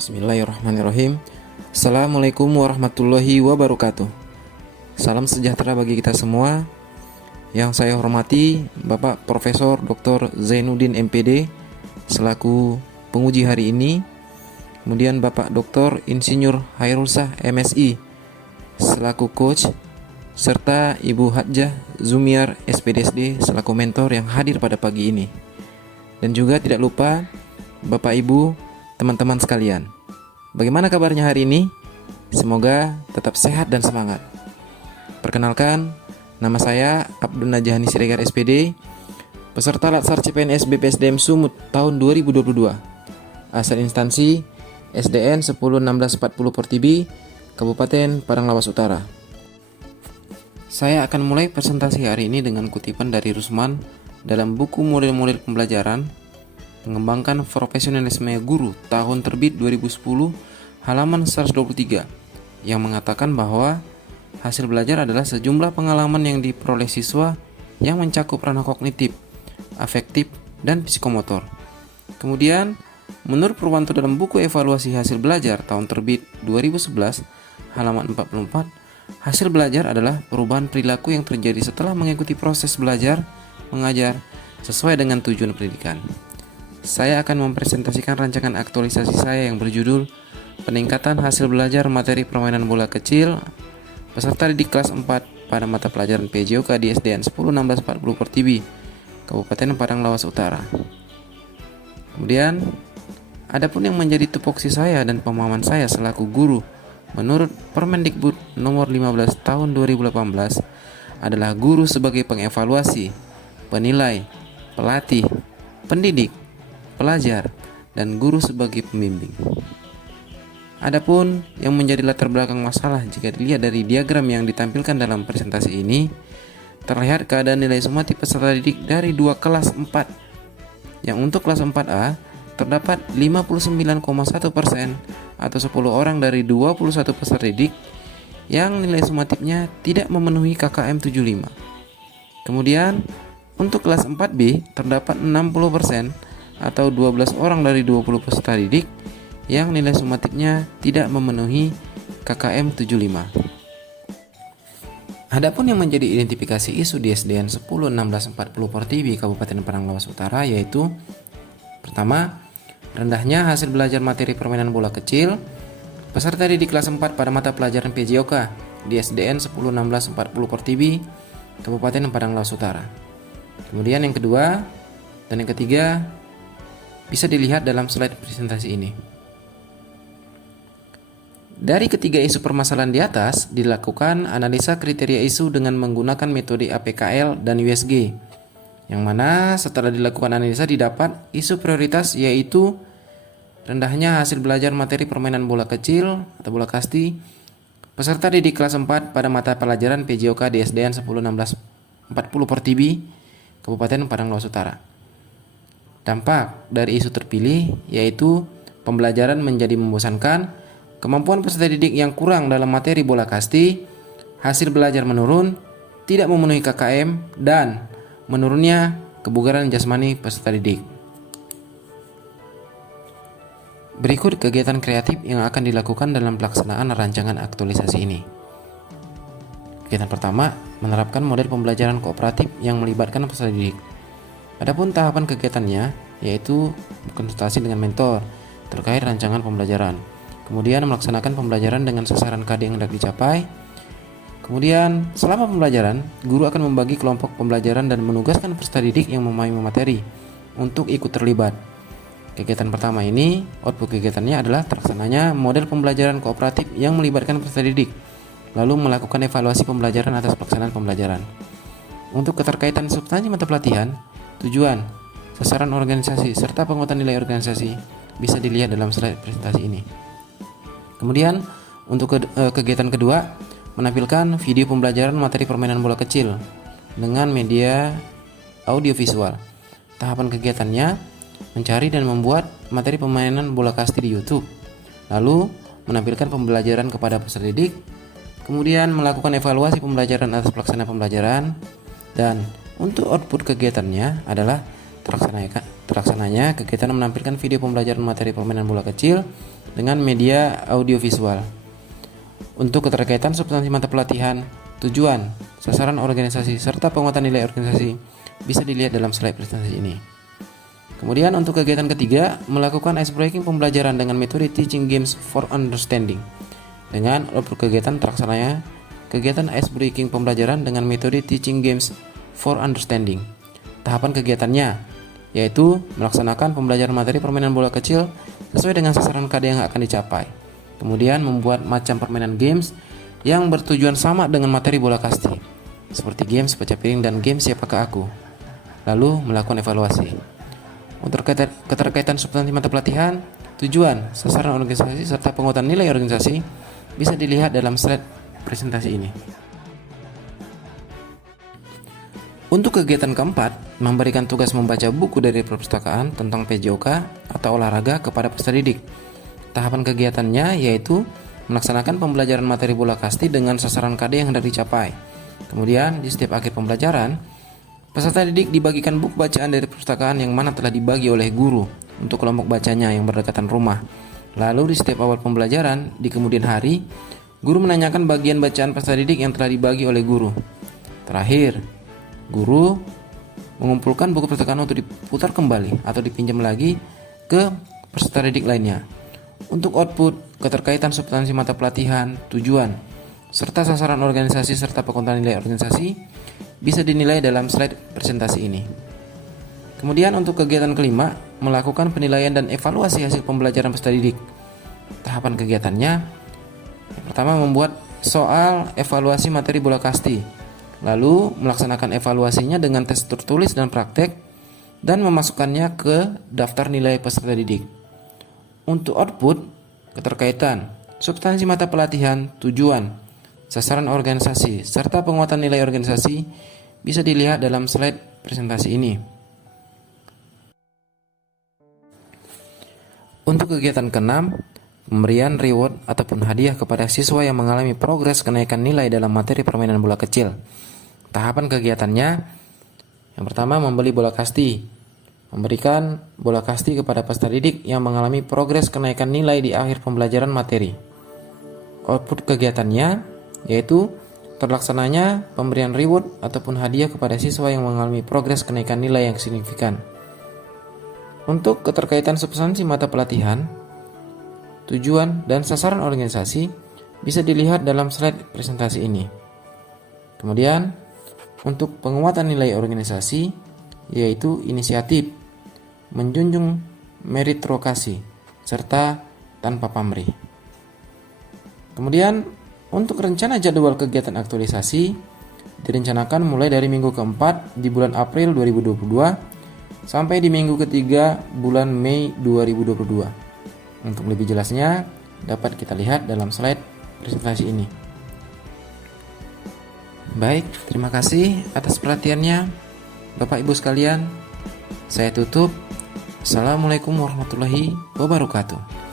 Bismillahirrahmanirrahim. Assalamualaikum warahmatullahi wabarakatuh. Salam sejahtera bagi kita semua. Yang saya hormati Bapak Profesor Dr. Zainuddin MPD selaku penguji hari ini. Kemudian Bapak Dr. Insinyur Hairulsah MSI selaku coach, serta Ibu Hadjah Zumiar SPDSD selaku mentor yang hadir pada pagi ini. Dan juga tidak lupa Bapak Ibu, teman-teman sekalian, bagaimana kabarnya hari ini? Semoga tetap sehat dan semangat. Perkenalkan, nama saya Abdul Najahani Siregar SPD, peserta Latsar CPNS BPSDM Sumut tahun 2022, asal instansi SDN 101640/TB, Kabupaten Padang Lawas Utara. Saya akan mulai presentasi hari ini dengan kutipan dari Rusman dalam buku model-model pembelajaran Mengembangkan Profesionalisme Guru tahun terbit 2010 halaman 123 yang mengatakan bahwa hasil belajar adalah sejumlah pengalaman yang diperoleh siswa yang mencakup ranah kognitif, afektif, dan psikomotor. Kemudian, menurut Purwanto dalam buku evaluasi hasil belajar tahun terbit 2011 halaman 44, hasil belajar adalah perubahan perilaku yang terjadi setelah mengikuti proses belajar mengajar sesuai dengan tujuan pendidikan. Saya akan mempresentasikan rancangan aktualisasi saya yang berjudul Peningkatan Hasil Belajar Materi Permainan Bola Kecil peserta didik kelas 4 pada mata pelajaran PJOK di SDN 101640/TB, Kabupaten Padang Lawas Utara. Kemudian, adapun yang menjadi tupoksi saya dan pemahaman saya selaku guru menurut Permendikbud nomor 15 tahun 2018 adalah guru sebagai pengevaluasi, penilai, pelatih, pendidik, pelajar, dan guru sebagai pembimbing. Adapun yang menjadi latar belakang masalah jika dilihat dari diagram yang ditampilkan dalam presentasi ini, terlihat keadaan nilai sumatif peserta didik dari dua kelas 4. Yang untuk kelas 4A terdapat 59,1% atau 10 orang dari 21 peserta didik yang nilai sumatifnya tidak memenuhi KKM 75. Kemudian untuk kelas 4B terdapat 60% atau 12 orang dari 20 peserta didik yang nilai sumatifnya tidak memenuhi KKM 75. Adapun yang menjadi identifikasi isu di SDN 101640/TB Kabupaten Padang Lawas Utara yaitu pertama, rendahnya hasil belajar materi permainan bola kecil peserta didik kelas 4 pada mata pelajaran PJOK di SDN 101640/TB Kabupaten Padang Lawas Utara. Kemudian yang kedua dan yang ketiga bisa dilihat dalam slide presentasi ini. Dari ketiga isu permasalahan di atas, dilakukan analisa kriteria isu dengan menggunakan metode APKL dan USG, yang mana setelah dilakukan analisa didapat isu prioritas yaitu rendahnya hasil belajar materi permainan bola kecil atau bola kasti peserta didik kelas 4 pada mata pelajaran PJOK di SDN 101640/TB Kabupaten Padang Lawas Utara. Dampak dari isu terpilih yaitu pembelajaran menjadi membosankan, kemampuan peserta didik yang kurang dalam materi bola kasti, hasil belajar menurun, tidak memenuhi KKM, dan menurunnya kebugaran jasmani peserta didik. Berikut kegiatan kreatif yang akan dilakukan dalam pelaksanaan rancangan aktualisasi ini. Kegiatan pertama, menerapkan model pembelajaran kooperatif yang melibatkan peserta didik. Adapun tahapan kegiatannya yaitu konsultasi dengan mentor terkait rancangan pembelajaran. Kemudian melaksanakan pembelajaran dengan sasaran KD yang hendak dicapai. Kemudian selama pembelajaran, guru akan membagi kelompok pembelajaran dan menugaskan peserta didik yang memahami materi untuk ikut terlibat. Kegiatan pertama ini, output kegiatannya adalah terlaksananya model pembelajaran kooperatif yang melibatkan peserta didik, lalu melakukan evaluasi pembelajaran atas pelaksanaan pembelajaran. Untuk keterkaitan substansi mata pelatihan, tujuan, sasaran organisasi, serta penguatan nilai organisasi bisa dilihat dalam slide presentasi ini. Kemudian, Untuk kegiatan kedua, menampilkan video pembelajaran materi permainan bola kecil dengan media audiovisual. Tahapan kegiatannya, mencari dan membuat materi permainan bola kasti di YouTube, lalu menampilkan pembelajaran kepada peserta didik, kemudian melakukan evaluasi pembelajaran atas pelaksanaan pembelajaran, dan untuk output kegiatannya adalah terlaksananya kegiatan menampilkan video pembelajaran materi permainan bola kecil dengan media audiovisual. Untuk keterkaitan substansi mata pelatihan, tujuan, sasaran organisasi, serta penguatan nilai organisasi bisa dilihat dalam slide presentasi ini. Kemudian untuk kegiatan ketiga, melakukan ice breaking pembelajaran dengan metode teaching games for understanding. Dengan output kegiatan terlaksananya kegiatan ice breaking pembelajaran dengan metode teaching games for understanding. Tahapan kegiatannya yaitu melaksanakan pembelajaran materi permainan bola kecil sesuai dengan sasaran KD yang akan dicapai. Kemudian membuat macam permainan games yang bertujuan sama dengan materi bola kasti, seperti games pecah piring dan games siapakah aku. Lalu melakukan evaluasi. Untuk keterkaitan substansi mata pelatihan, tujuan, sasaran organisasi, serta penguatan nilai organisasi bisa dilihat dalam slide presentasi ini. Untuk kegiatan keempat, memberikan tugas membaca buku dari perpustakaan tentang PJOK atau olahraga kepada peserta didik. Tahapan kegiatannya yaitu melaksanakan pembelajaran materi bola kasti dengan sasaran KD yang hendak dicapai. Kemudian di setiap akhir pembelajaran, peserta didik dibagikan buku bacaan dari perpustakaan yang mana telah dibagi oleh guru untuk kelompok bacanya yang berdekatan rumah. Lalu di setiap awal pembelajaran, di kemudian hari, guru menanyakan bagian bacaan peserta didik yang telah dibagi oleh guru. Terakhir, guru mengumpulkan buku perpustakaan untuk diputar kembali atau dipinjam lagi ke peserta didik lainnya. Untuk output, keterkaitan substansi mata pelatihan, tujuan, serta sasaran organisasi serta penguatan nilai organisasi bisa dinilai dalam slide presentasi ini. Kemudian untuk kegiatan kelima, melakukan penilaian dan evaluasi hasil pembelajaran peserta didik. Tahapan kegiatannya, yang pertama membuat soal evaluasi materi bola kasti, lalu melaksanakan evaluasinya dengan tes tertulis dan praktek, dan memasukkannya ke daftar nilai peserta didik. Untuk output, keterkaitan substansi mata pelatihan, tujuan, sasaran organisasi, serta penguatan nilai organisasi bisa dilihat dalam slide presentasi ini. Untuk kegiatan keenam, pemberian reward ataupun hadiah kepada siswa yang mengalami progres kenaikan nilai dalam materi permainan bola kecil. Tahapan kegiatannya, yang pertama membeli bola kasti, memberikan bola kasti kepada peserta didik yang mengalami progres kenaikan nilai di akhir pembelajaran materi. Output kegiatannya yaitu terlaksananya pemberian reward ataupun hadiah kepada siswa yang mengalami progres kenaikan nilai yang signifikan. Untuk keterkaitan substansi mata pelatihan, tujuan dan sasaran organisasi bisa dilihat dalam slide presentasi ini. Kemudian untuk penguatan nilai organisasi yaitu inisiatif, menjunjung meritokrasi, serta tanpa pamrih. Kemudian untuk rencana jadwal kegiatan aktualisasi direncanakan mulai dari minggu keempat di bulan April 2022 sampai di minggu ketiga bulan Mei 2022. Untuk lebih jelasnya dapat kita lihat dalam slide presentasi ini. Baik, terima kasih atas perhatiannya Bapak Ibu sekalian. Saya tutup. Assalamualaikum warahmatullahi wabarakatuh.